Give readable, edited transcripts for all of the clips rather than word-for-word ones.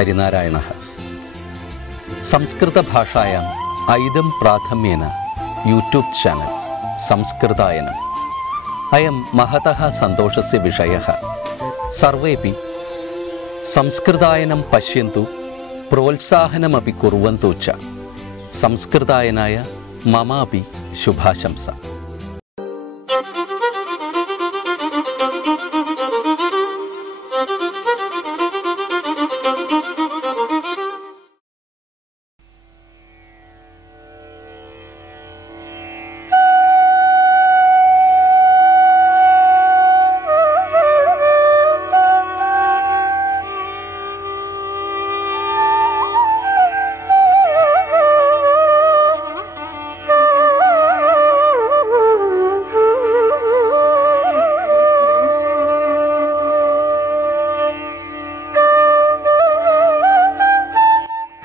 हरिनारायणः। संस्कृतभाषायाम् ऐदं प्राथम्येन YouTube channel संस्कृतायनम्। अयं महतः सन्तोषस्य विषयः। सर्वेपि संस्कृतायनं पश्यन्तु, प्रोत्साहनमपि कुर्वन्तु च। संस्कृतायनाय ममापि शुभाशंसा।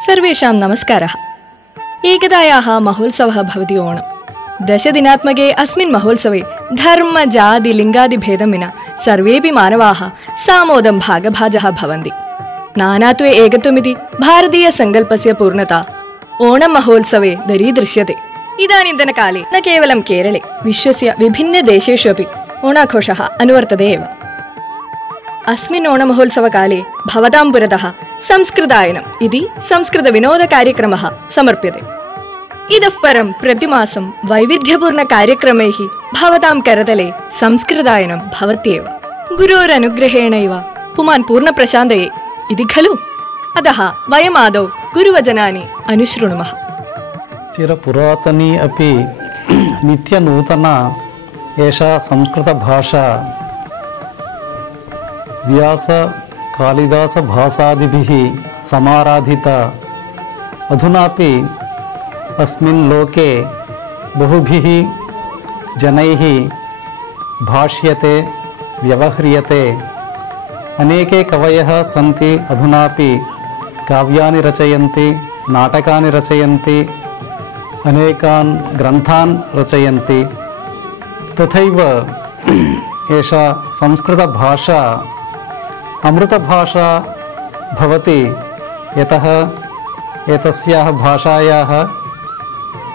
सर्वेषां नमस्कारः। एकतायाः महोत्सवः भवति ओणम्। 10 दिनात्मके अस्मिन् महोत्सवे धर्म जाति लिङ्गादिभेदं विना सर्वेपि मानवाः सामोदं भागभाजः भवन्ति। नानात्वे एकत्वमिति भारतीयसङ्कल्पस्य पूर्णता ओणं महोत्सवे दरीदृश्यते। इदानीन्तनकाले न केवलं केरळे, विश्वस्य विभिन्नदेशेषु अपि ओणाघोषः अनुवर्तते एव। अस्मिन् ओणमहोत्सवकाले भवतां पुरतः संस्कृतायनम् इति संस्कृतविनोदकार्यक्रमः समर्प्यते। इतः परं प्रतिमासं वैविध्यपूर्णकार्यक्रमैः भवतां करतले संस्कृतायनं भवत्येव। गुरोरनुग्रहेणैव पुमान् पूर्णप्रशान्तये इति खलु। अतः वयमादौ गुरुवचनानि अनुशृणुमः। चिरपुरातनी अपि नित्यनूतना एषा संस्कृतभाषा व्यास कालिदास भाषादिभिः समाराधिता। अधुनापि अस्मिन् लोके बहुभिः जनैः भाष्यते, व्यवह्रियते। अनेके कवयः सन्ति, अधुनापि काव्यानि रचयन्ति, नाटकानि रचयन्ति, अनेकान् ग्रन्थान् रचयन्ति। तथैव एषा संस्कृतभाषा अमृतभाषा भवति, यतः एतस्याः भाषायाः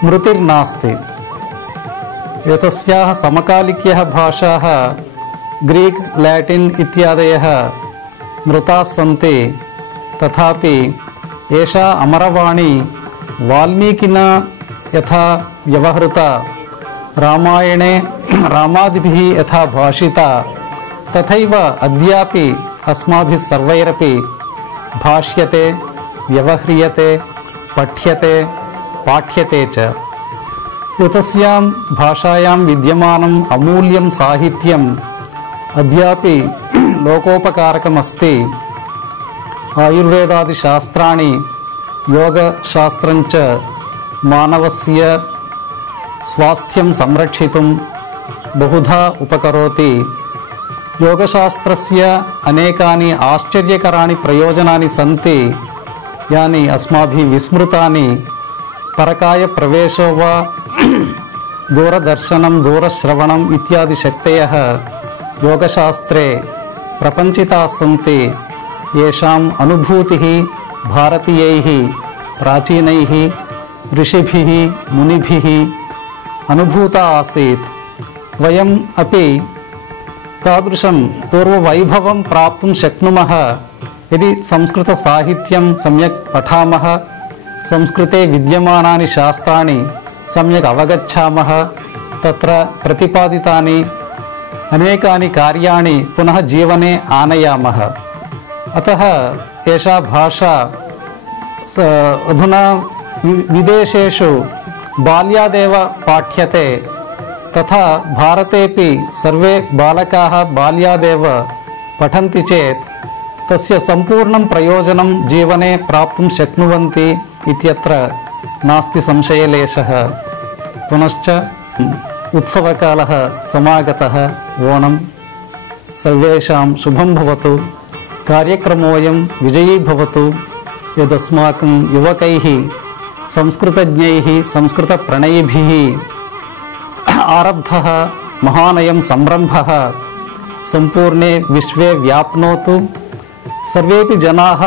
मृतिर्नास्ति। एतस्याः समकालिक्यः भाषाः ग्रीक्, लैटिन् इत्यादयः मृताः सन्ति। तथापि एषा अमरवाणी वाल्मीकिना यथा व्यवहृता, रामायणे रामादिभिः यथा भाषिता, तथैव अद्यापि अस्माभिः सर्वैरपि भाष्यते, व्यवह्रियते, पठ्यते, पाठ्यते च। एतस्यां भाषायां विद्यमानम् अमूल्यं साहित्यम् अद्यापि लोकोपकारकमस्ति। आयुर्वेदादिशास्त्राणि, योगशास्त्रञ्च मानवस्य स्वास्थ्यं संरक्षितुं बहुधा उपकरोति। योगशास्त्रस्य अनेकानि आश्चर्यकराणि प्रयोजनानि सन्ति, यानि अस्माभिः विस्मृतानि। परकायप्रवेशो वा दूरदर्शनं, दूरश्रवणम् इत्यादि शक्तयः योगशास्त्रे प्रपञ्चिताः सन्ति। येषाम् अनुभूतिः भारतीयैः प्राचीनैः ऋषिभिः मुनिभिः अनुभूता आसीत्। वयम् अपि तादृशं पूर्ववैभवं प्राप्तुं शक्नुमः यदि संस्कृतसाहित्यं सम्यक् पठामः, संस्कृते विद्यमानानि शास्त्राणि सम्यक् अवगच्छामः, तत्र प्रतिपादितानि अनेकानि कार्याणि पुनः जीवने आनयामः। अतः एषा भाषा अधुना विदेशेषु बाल्यादेव पाठ्यते। तथा भारतेपि सर्वे बालकाः बाल्यादेव पठन्ति चेत् तस्य सम्पूर्णं प्रयोजनं जीवने प्राप्तुं शक्नुवन्ति इत्यत्र नास्ति संशयलेशः। पुनश्च उत्सवकालः समागतः, ओणं। सर्वेषां शुभं भवतु, कार्यक्रमोऽयं विजयी भवतु। यदस्माकं युवकैः, संस्कृतज्ञैः, संस्कृतप्रणयिभिः आरब्धः महानयं संरम्भः सम्पूर्णे विश्वे व्याप्नोतु। सर्वेपि जनाः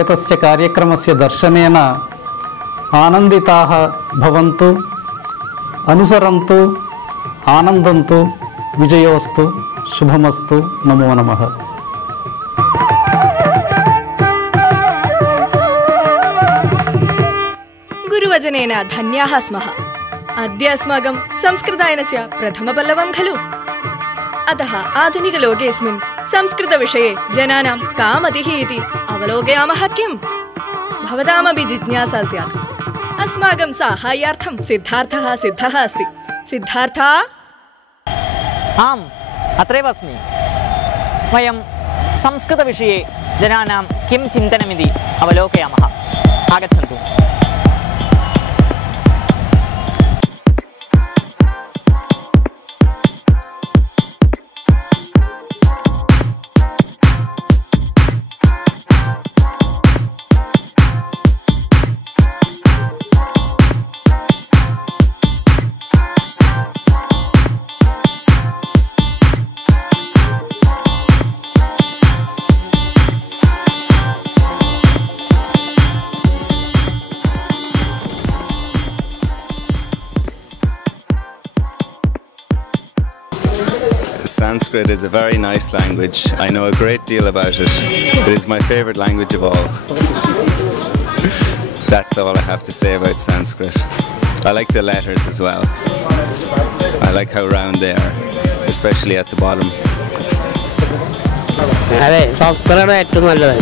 एतस्य कार्यक्रमस्य दर्शनेन आनन्दिताः भवन्तु, अनुसरन्तु, आनन्दन्तु, विजयोस्तु, शुभमस्तु, नमो नमः. गुरुवचनेन धन्याः स्मः. अद्य अस्माकं संस्कृतायनस्य प्रथमपल्लवं खलु. अतः आधुनिकलोकेऽस्मिन् संस्कृतविषये जनानां का मतिः इति अवलोकयामः किम्? भवतामपि जिज्ञासा स्यात्. अस्माकं साहाय्यार्थं सिद्धार्थः सिद्धः अस्ति. सिद्धार्थ? आम्, अत्रैव अस्मि. वयं संस्कृतविषये जनानां किं चिन्तनमिति अवलोकयामः. आगच्छन्तु. Sanskrit is a very nice language. I know a great deal about it. It is my favorite language of all. That's all I have to say about Sanskrit. I like the letters as well. I like how round they are, especially at the bottom. അതെ, സംസ്കൃതമാണ് ഏറ്റവും നല്ലത്.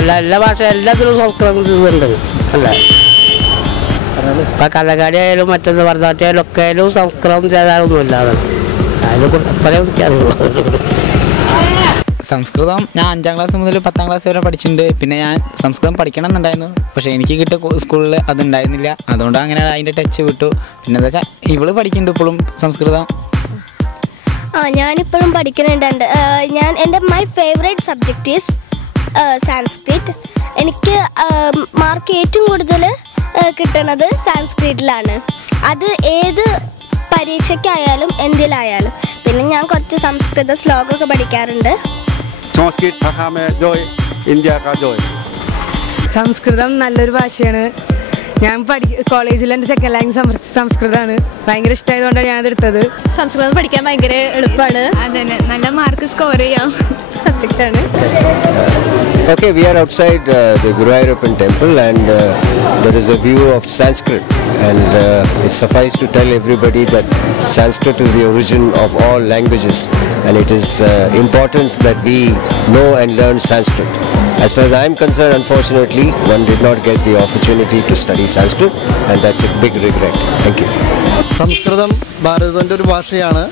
എല്ലാ ഭാഷ എല്ലാത്തിലും സംസ്കൃതം ഇതുണ്ട് അല്ലേ. ഇപ്പം കലകാരിയായാലും മറ്റൊന്ന് ഭരതനാട്യമായാലും ഒക്കെ ആയാലും സംസ്കൃതം ചെയ്താലൊന്നുമില്ല. സംസ്കൃതം ഞാൻ 5ാം ക്ലാസ് മുതൽ 10ാം ക്ലാസ് വരെ പഠിച്ചിട്ടുണ്ട്. പിന്നെ ഞാൻ സംസ്കൃതം പഠിക്കണം എന്നുണ്ടായിരുന്നു, പക്ഷേ എനിക്ക് കിട്ടിയ സ്കൂളിൽ അതുണ്ടായിരുന്നില്ല. അതുകൊണ്ട് അങ്ങനെ അതിൻ്റെ ടച്ച് വിട്ടു. പിന്നെ എന്താ വെച്ചാൽ ഇവള് പഠിക്കുന്നുണ്ട് ഇപ്പോഴും സംസ്കൃതം. ഞാനിപ്പോഴും പഠിക്കുന്നുണ്ട്. എൻ്റെ my favourite subject is Sanskrit. എനിക്ക് മാർക്ക് ഏറ്റവും കൂടുതൽ കിട്ടുന്നത് സാൻസ്ക്രിറ്റിലാണ്. അത് ഏത് പരീക്ഷയ്ക്കായാലും എന്തിലായാലും. പിന്നെ ഞാൻ കുറച്ച് സംസ്കൃത ശ്ലോകമൊക്കെ പഠിക്കാറുണ്ട്. സംസ്കൃതം നല്ലൊരു ഭാഷയാണ്. ഞാൻ കോളേജിൽ എൻ്റെ സെക്കൻഡ് ലാംഗ്വേജ് സംസ്കൃതമാണ്. ഭയങ്കര ഇഷ്ടമായതുകൊണ്ടാണ് ഞാനതെടുത്തത്. സംസ്കൃതം പഠിക്കാൻ ഭയങ്കര എളുപ്പമാണ്. അതന്നെ, നല്ല മാർക്ക് സ്കോർ ചെയ്യാം സബ്ജക്റ്റാണ്. Okay, we are outside the Guruvayurappan temple and there is a view of Sanskrit, and it suffices to tell everybody that Sanskrit is the origin of all languages, and it is important that we know and learn Sanskrit. As far as I am concerned, unfortunately, one did not get the opportunity to study Sanskrit, and that's a big regret. Thank you. സംസ്കൃതം ഭാരതത്തിൻ്റെ ഒരു ഭാഷയാണ്.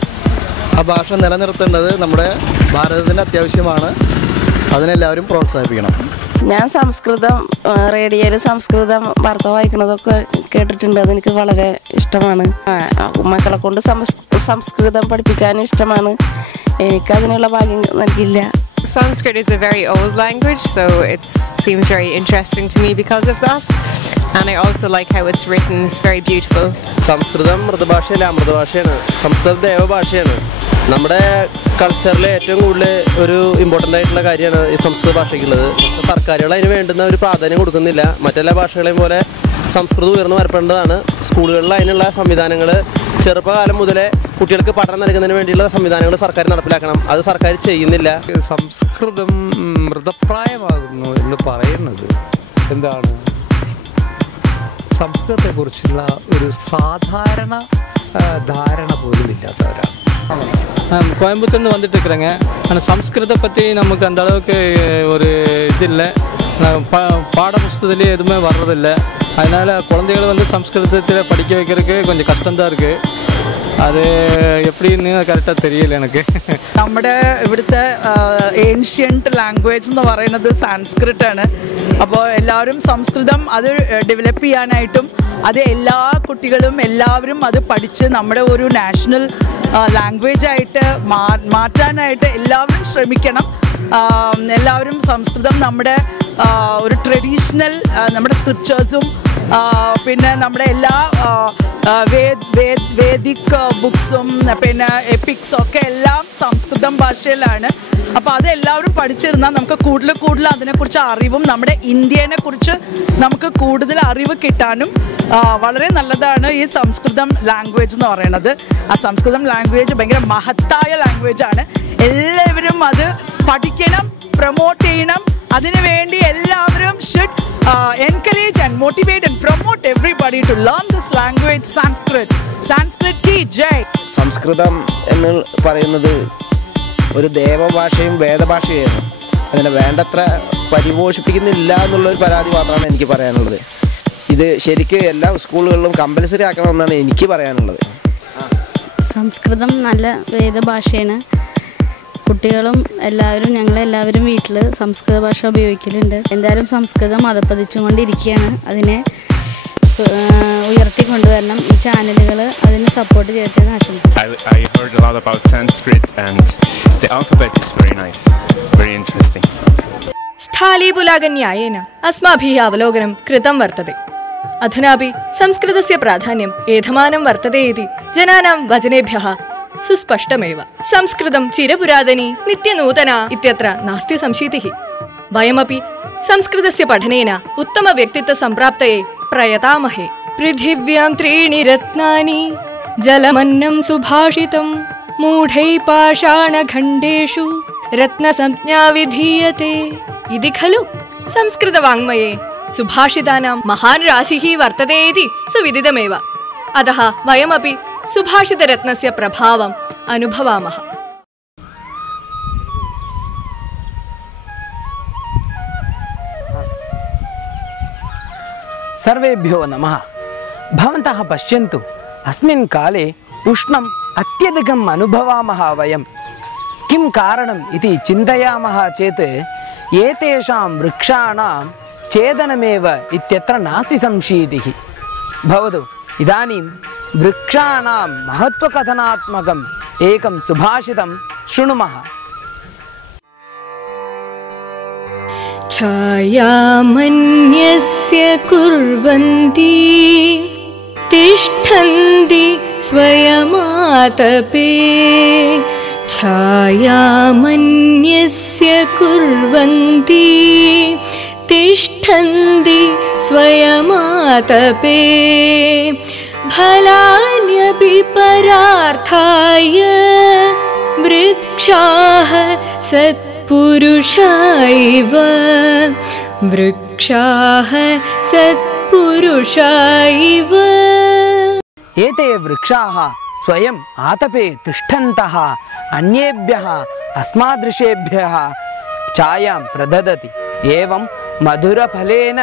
ആ ഭാഷ നിലനിർത്തേണ്ടത് നമ്മുടെ ഭാരതത്തിന് അത്യാവശ്യമാണ്. അതിനെല്ലാവരും പ്രോത്സാഹിപ്പിക്കണം. ഞാൻ സംസ്കൃതം റേഡിയോയിൽ സംസ്കൃതം വാർത്ത വായിക്കുന്നതൊക്കെ കേട്ടിട്ടുണ്ട്. അതെനിക്ക് വളരെ ഇഷ്ടമാണ്. മക്കളെ കൊണ്ട് സംസ്കൃതം പഠിപ്പിക്കാൻ ഇഷ്ടമാണ്. എനിക്കതിനുള്ള ഭാഗ്യം നൽകില്ല. Sanskrit is a very old language, so it seems very interesting to me because of that. And I also like how it's written. It's very beautiful. സംസ്കൃതം മൃതഭാഷയല്ല, അമൃതഭാഷയാണ്. സംസ്കൃതം ദേവഭാഷയാണ്. നമ്മുടെ കൾച്ചറിൽ ഏറ്റവും കൂടുതൽ ഒരു ഇമ്പോർട്ടൻ്റ് ആയിട്ടുള്ള കാര്യമാണ് ഈ സംസ്കൃത ഭാഷയ്ക്കുള്ളത്. സർക്കാരുകൾ അതിന് വേണ്ടുന്ന ഒരു പ്രാധാന്യം കൊടുക്കുന്നില്ല. മറ്റെല്ലാ ഭാഷകളെയും പോലെ സംസ്കൃതം ഉയർന്നു വരേണ്ടതാണ്. സ്കൂളുകളിൽ അതിനുള്ള സംവിധാനങ്ങൾ ചെറുപ്പകാലം മുതലേ കുട്ടികൾക്ക് പഠനം നൽകുന്നതിന് വേണ്ടിയുള്ള സംവിധാനങ്ങൾ സർക്കാർ നടപ്പിലാക്കണം. അത് സർക്കാർ ചെയ്യുന്നില്ല. സംസ്കൃതം മൃതപ്രായമാകുന്നു എന്ന് പറയുന്നത് എന്താണ്? സംസ്കൃതത്തെക്കുറിച്ചുള്ള ഒരു സാധാരണ ധാരണ പോലും ഇല്ലാത്തവരാണ്. கோயம்புத்தூர்னு வந்துட்டு இருக்கிறேங்க. ஆனால் சம்ஸ்கிருதத்தை பற்றி நமக்கு அந்த அளவுக்கு ஒரு இது இல்லை. பாட புஸ்தகத்துலேயே எதுவுமே வர்றதில்லை. அதனால் குழந்தைகளை வந்து சம்ஸ்கிருதத்தில் படிக்க வைக்கிறதுக்கு கொஞ்சம் கஷ்டம்தான் இருக்குது. അത് എപ്പോഴെന്ന് കറക്റ്റാக തെരിയില്ല എനിക്ക്. നമ്മുടെ ഇവിടുത്തെ ഏൻഷ്യൻറ്റ് ലാംഗ്വേജ് എന്ന് പറയുന്നത് സാൻസ്ക്രിറ്റ് ആണ്. അപ്പോൾ എല്ലാവരും സംസ്കൃതം അത് ഡെവലപ്പ് ചെയ്യാനായിട്ടും അത് എല്ലാ കുട്ടികളും എല്ലാവരും അത് പഠിച്ച് നമ്മുടെ ഒരു നാഷണൽ ലാംഗ്വേജായിട്ട് മാറ്റാനായിട്ട് എല്ലാവരും ശ്രമിക്കണം. എല്ലാവരും സംസ്കൃതം നമ്മുടെ ഒരു ട്രഡീഷണൽ നമ്മുടെ സ്ക്രിപ്ചേഴ്സും പിന്നെ നമ്മുടെ എല്ലാ വേദിക് ബുക്സും പിന്നെ എപ്പിക്സും ഒക്കെ എല്ലാം സംസ്കൃതം ഭാഷയിലാണ്. അപ്പോൾ അതെല്ലാവരും പഠിച്ചിരുന്നാൽ നമുക്ക് കൂടുതൽ അതിനെക്കുറിച്ച് അറിവും നമ്മുടെ ഇന്ത്യനെ കുറിച്ച് നമുക്ക് കൂടുതൽ അറിവ് കിട്ടാനും വളരെ നല്ലതാണ് ഈ സംസ്കൃതം ലാംഗ്വേജ് എന്ന് പറയുന്നത്. ആ സംസ്കൃതം ലാംഗ്വേജ് ഭയങ്കര മഹത്തായ ലാംഗ്വേജാണ്. എല്ലാവരും അത് പഠിക്കണം, പ്രൊമോട്ട് ചെയ്യണം. അതിനുവേണ്ടി എല്ലാവരും should encourage and motivate and promote everybody to learn this language, Sanskrit. Sanskrit ki jai. സംസ്കൃതം എന്ന് പറയുന്നത് ഒരു ദേവഭാഷയും വേദഭാഷയുമാണ്. അതിനെ വേണ്ടത്ര പരിപോഷിപ്പിക്കുന്നില്ല എന്നുള്ളൊരു പരാതി മാത്രമാണ് എനിക്ക് പറയാനുള്ളത്. ഇത് ശരിക്കും എല്ലാ സ്കൂളുകളിലും കമ്പൽസറി ആക്കണമെന്നാണ് എനിക്ക് പറയാനുള്ളത്. സംസ്കൃതം നല്ല വേദഭാഷയാണ്. കുട്ടികളും എല്ലാവരും ഞങ്ങളെല്ലാവരും വീട്ടിൽ സംസ്കൃത ഭാഷ ഉപയോഗിക്കലുണ്ട്. എന്തായാലും സംസ്കൃതം അധപ്പതിച്ചുകൊണ്ടിരിക്കുകയാണ്. അതിനെ ഉയർത്തിക്കൊണ്ടുവരണം. ഈ ചാനലുകൾ അതിന് സപ്പോർട്ട് ചെയ്യട്ടെ എന്ന് ആശംസിക്കുന്നു. I heard a lot about Sanskrit and the alphabet is very nice, very interesting. स्थालीपुलागन्यायेन अस्माभिः अवलोकनं कृतं वर्तते. अधुनापि संस्कृतस्य प्राधान्यम् एधमानं वर्तते इति जनानां वचनेभ्यः सुस्पष्टमेव. संस्कृतं चिरपुरातनी नित्यनूतना इत्यत्र नास्ति संशीतिः. वयमपि संस्कृतस्य पठनेन उत्तमव्यक्तित्वसम्प्राप्तये प्रयतामहे. पृथिव्यां त्रीणि रत्नानि जलमन्नं सुभाषितं मूढैः पाषाणखण्डेषु रत्नसंज्ञा विधीयते इति खलु संस्कृतवाङ्मये सुभाषितानां महान् राशिः वर्तते इति सुविदितमेव. अतः वयमपि सुभाषितरत्नस्य प्रभावम् अनुभवामः. सर्वेभ्यो नमः. भवन्तः पश्यन्तु, अस्मिन् काले उष्णम् अत्यधिकम् अनुभवामः वयं. किं कारणम् इति चिन्तयामः चेत् एतेषां वृक्षाणां छेदनमेव इत्यत्र नास्ति संशीतिः. भवतु, इदानीं वृक्षाणां महत्त्वकथनात्मकम् एकं सुभाषितं शृणुमः. छायामन्यस्य कुर्वन्ति तिष्ठन्ति स्वयमातपे. छायामन्यस्य कुर्वन्ति तिष्ठन्ति स्वयमातपे. फलान्यपि परार्थाय वृक्षाः सत्पुरुषा इव. वृक्षाः सत्पुरुषा इव. एते वृक्षाः स्वयम् आतपे तिष्ठन्तः अन्येभ्यः अस्मादृशेभ्यः छायां प्रददति. एवं मधुरफलेन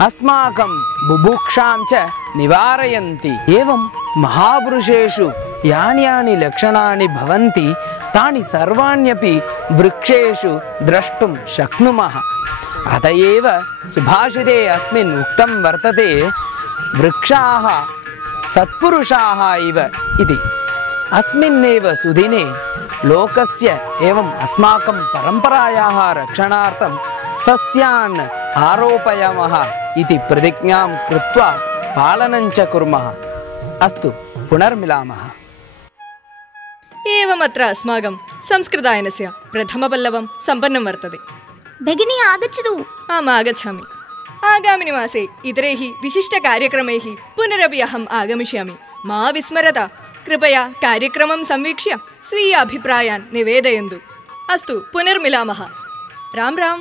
अस्माकं बुभुक्षां च निवारयन्ति. एवं महापुरुषेषु यानि यानि लक्षणानि भवन्ति तानि सर्वाण्यपि वृक्षेषु द्रष्टुं शक्नुमः. अत एव सुभाषिते अस्मिन् उक्तं वर्तते वृक्षाः सत्पुरुषाः इव इति. अस्मिन्नेव सुदिने लोकस्य एवं अस्माकं परम्परायाः रक्षणार्थं सस्यान् आरोपयामः इति प्रतिज्ञां कृत्वा पालनं च कुर्मः. अस्तु, पुनर्मिलामः. एवमत्र अस्माकं संस्कृतायनस्य प्रथमपल्लवं सम्पन्नं वर्तते. भगिनी आगच्छतु. आम्, आगच्छामि. आगामिनि मासे इतरैः विशिष्टकार्यक्रमैः पुनरपि अहम् आगमिष्यामि. मा विस्मरत. कृपया कार्यक्रमं संवीक्ष्य स्वीय अभिप्रायान् निवेदयन्तु. अस्तु, पुनर्मिलामः. राम राम.